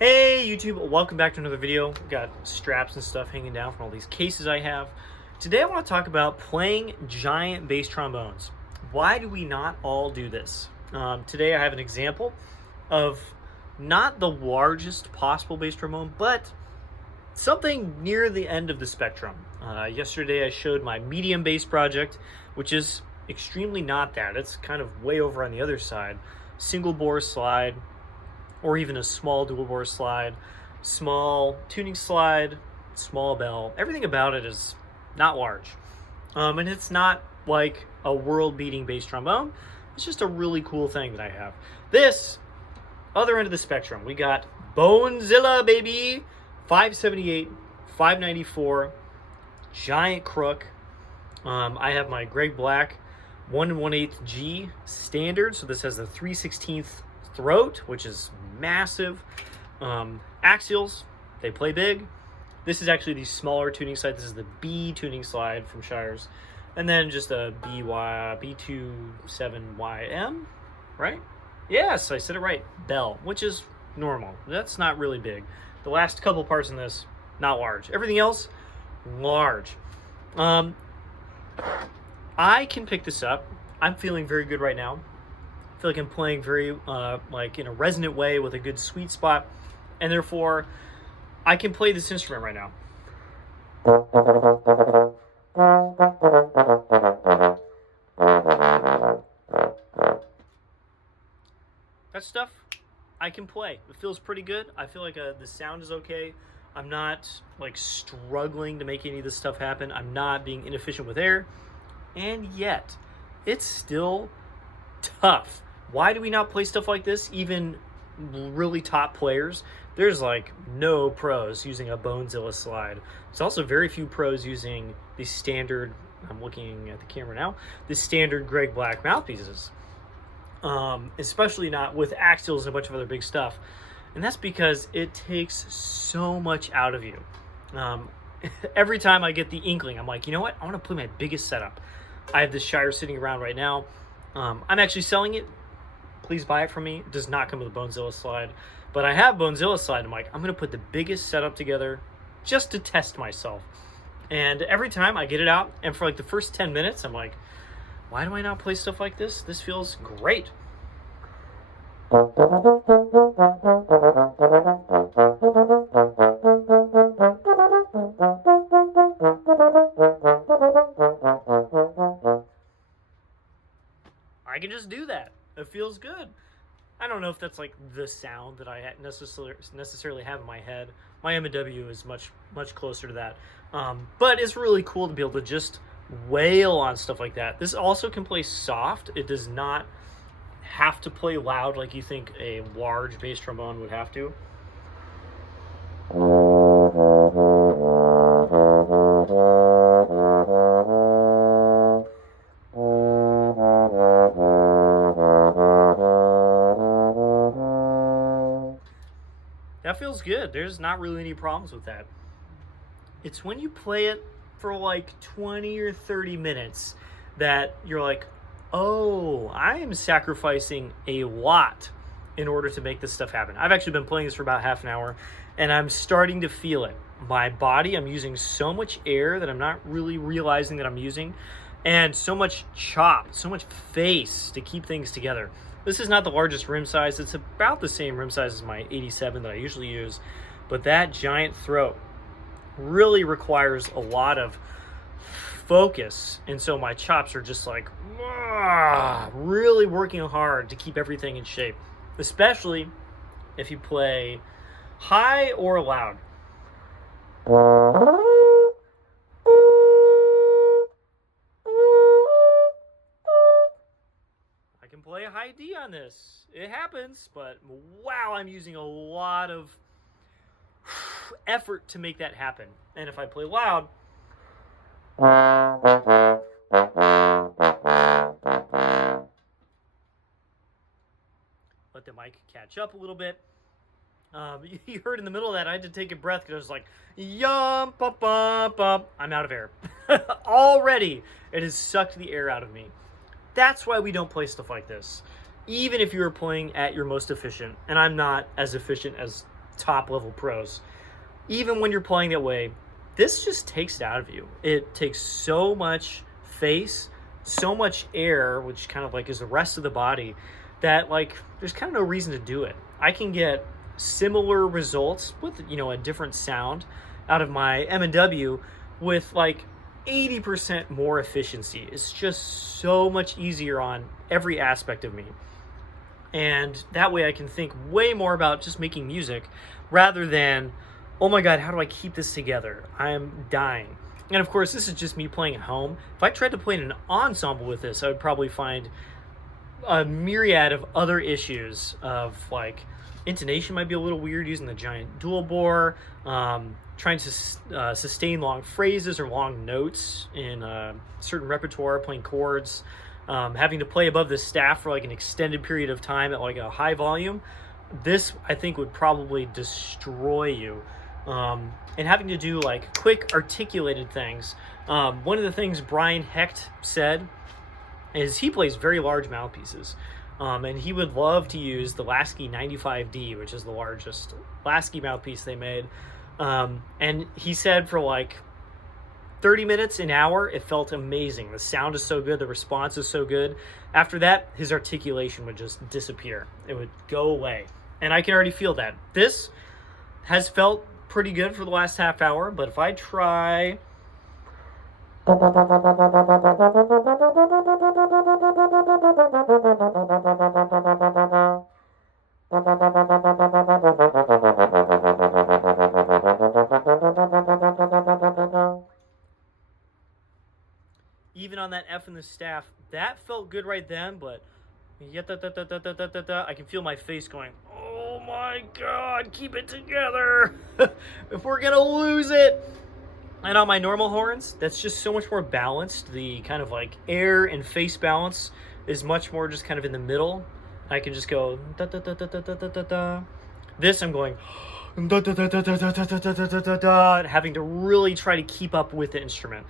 Hey YouTube, welcome back to another video. We've got straps and stuff hanging down from all these cases I have. Today I want to talk about playing giant bass trombones. Why do we not all do this? Today I have an example of not the largest possible bass trombone, but something near the end of the spectrum. Yesterday I showed my medium bass project, which is extremely not that. It's kind of way over on the other side. Single bore slide, or even a small dual bore slide, small tuning slide, small bell. Everything about it is not large. And it's not like a world-beating bass trombone. It's just a really cool thing that I have. This, other end of the spectrum, we got Bonezilla, baby! 578, 594, giant crook. I have my Greg Black 1 1/8 G standard, so this has the 3/16 throat, which is massive. Axials, they play big. This is actually the smaller tuning slide. This is the B tuning slide from Shires. And then just a B27YM, right? Yes, I said it right. Bell, which is normal. That's not really big. The last couple parts in this, not large. Everything else, large. I can pick this up. I'm feeling very good right now. I feel like I'm playing very like in a resonant way with a good sweet spot, and therefore I can play this instrument right now. That stuff I can play. It feels pretty good. I feel like the sound is okay. I'm not like struggling to make any of this stuff happen. I'm not being inefficient with air, and yet it's still tough. Why do we not play stuff like this? Even really top players, there's like no pros using a Bonezilla slide. There's also very few pros using the standard, I'm looking at the camera now, the standard Greg Black mouthpieces. Especially not with axials and a bunch of other big stuff. And that's because it takes so much out of you. Every time I get the inkling, I'm like, you know what? I want to play my biggest setup. I have this Shire sitting around right now. I'm actually selling it. Please buy it from me. It does not come with a Bonezilla slide, but I have Bonezilla slide. I'm like, I'm going to put the biggest setup together just to test myself. And every time I get it out, and for like the first 10 minutes, I'm like, why do I not play stuff like this? This feels great. I can just do that. It feels good. I don't know if that's like the sound that I necessarily have in my head. My M&W is much closer to that. But it's really cool to be able to just wail on stuff like that. This also can play soft. It does not have to play loud like you think a large bass trombone would have to. That feels good. There's not really any problems with that. It's when you play it for like 20 or 30 minutes that you're like, oh, I am sacrificing a lot in order to make this stuff happen. I've actually been playing this for about half an hour, and I'm starting to feel it. My body, I'm using so much air that I'm not really realizing that I'm using, and so much chop, so much face to keep things together. This is not the largest rim size. It's about the same rim size as my 87 that I usually use, but that giant throat really requires a lot of focus, and so my chops are just like really working hard to keep everything in shape, especially if you play high or loud. I can play a high D on this. It happens, but wow, I'm using a lot of effort to make that happen. And if I play loud, let the mic catch up a little bit. You heard in the middle of that, I had to take a breath because I was like, yum, bump, bump, bump. I'm out of air. Already, it has sucked the air out of me. That's why we don't play stuff like this. Even if you are playing at your most efficient, and I'm not as efficient as top level pros. Even when you're playing that way, this just takes it out of you. It takes so much face, so much air, which kind of like is the rest of the body, that like there's kind of no reason to do it. I can get similar results with, you know, a different sound out of my M&W with like 80% more efficiency. It's just so much easier on every aspect of me. And that way I can think way more about just making music rather than, oh my God, how do I keep this together? I'm dying. And of course, this is just me playing at home. If I tried to play in an ensemble with this, I would probably find a myriad of other issues of like intonation might be a little weird using the giant dual bore, trying to sustain long phrases or long notes in a certain repertoire, playing chords, having to play above the staff for like an extended period of time at like a high volume. This, I think, would probably destroy you. And having to do like quick articulated things. One of the things Brian Hecht said is he plays very large mouthpieces. And he would love to use the Lasky 95D, which is the largest Lasky mouthpiece they made. And he said for like 30 minutes, an hour, it felt amazing. The sound is so good. The response is so good. After that, his articulation would just disappear. It would go away. And I can already feel that. This has felt pretty good for the last half hour, but if I try... Even on that F in the staff, that felt good right then, but I can feel my face going, oh my God, keep it together. If we're gonna lose it. And on my normal horns, that's just so much more balanced. The kind of like air and face balance is much more just kind of in the middle. I can just go da da da da da da da da. This I'm going da da da da da da da da da da da, having to really try to keep up with the instrument.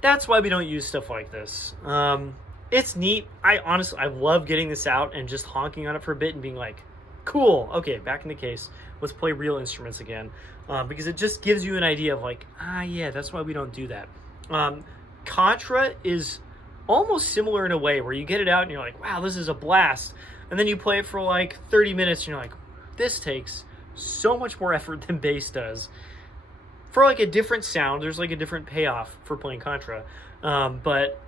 That's why we don't use stuff like this. It's neat. I love getting this out and just honking on it for a bit and being like, cool, okay, back in the case. Let's play real instruments again. Because it just gives you an idea of like, yeah, that's why we don't do that. Contra is almost similar in a way where you get it out and you're like, wow, this is a blast. And then you play it for like 30 minutes and you're like, this takes so much more effort than bass does. For like a different sound, there's like a different payoff for playing Contra. But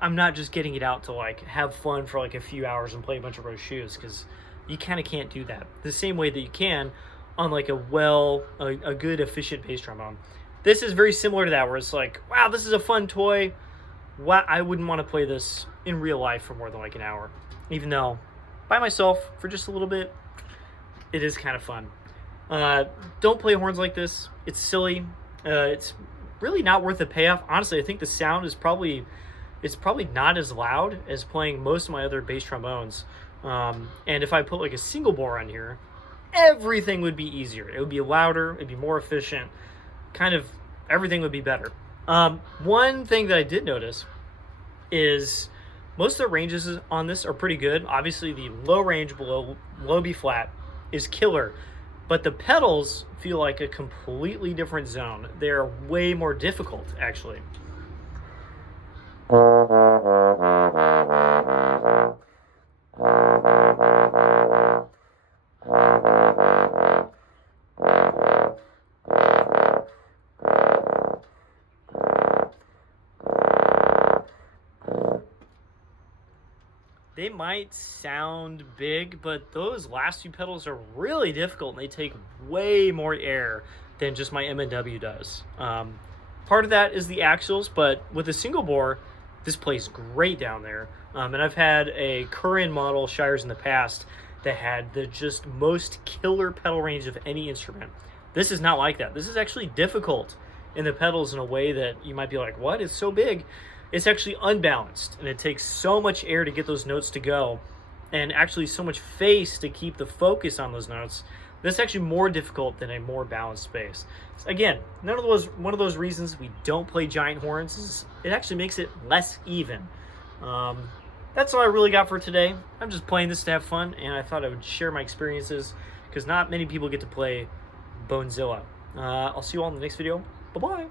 I'm not just getting it out to like have fun for like a few hours and play a bunch of row shoes, because you kind of can't do that the same way that you can on like a good efficient bass trombone. This is very similar to that, where it's like, wow, this is a fun toy. Wow, I wouldn't want to play this in real life for more than like an hour, even though by myself for just a little bit, it is kind of fun. Don't play horns like this. It's silly. It's really not worth the payoff. Honestly, I think the sound is probably not as loud as playing most of my other bass trombones. And if I put like a single bore on here, everything would be easier. It would be louder. It'd be more efficient. Kind of everything would be better. One thing that I did notice is most of the ranges on this are pretty good. Obviously, the low range below low B flat is killer, but the pedals feel like a completely different zone. They're way more difficult, actually. They might sound big, but those last few pedals are really difficult, and they take way more air than just my M&W does. Part of that is the axles, but with a single bore, this plays great down there. And I've had a Curran model Shires in the past that had the just most killer pedal range of any instrument. This is not like that. This is actually difficult in the pedals in a way that you might be like, what? It's so big. It's actually unbalanced, and it takes so much air to get those notes to go, and actually so much face to keep the focus on those notes. This is actually more difficult than a more balanced bass. Again, one of those reasons we don't play giant horns is it actually makes it less even. That's all I really got for today. I'm just playing this to have fun, and I thought I would share my experiences, because not many people get to play Bonezilla. I'll see you all in the next video. Bye-bye.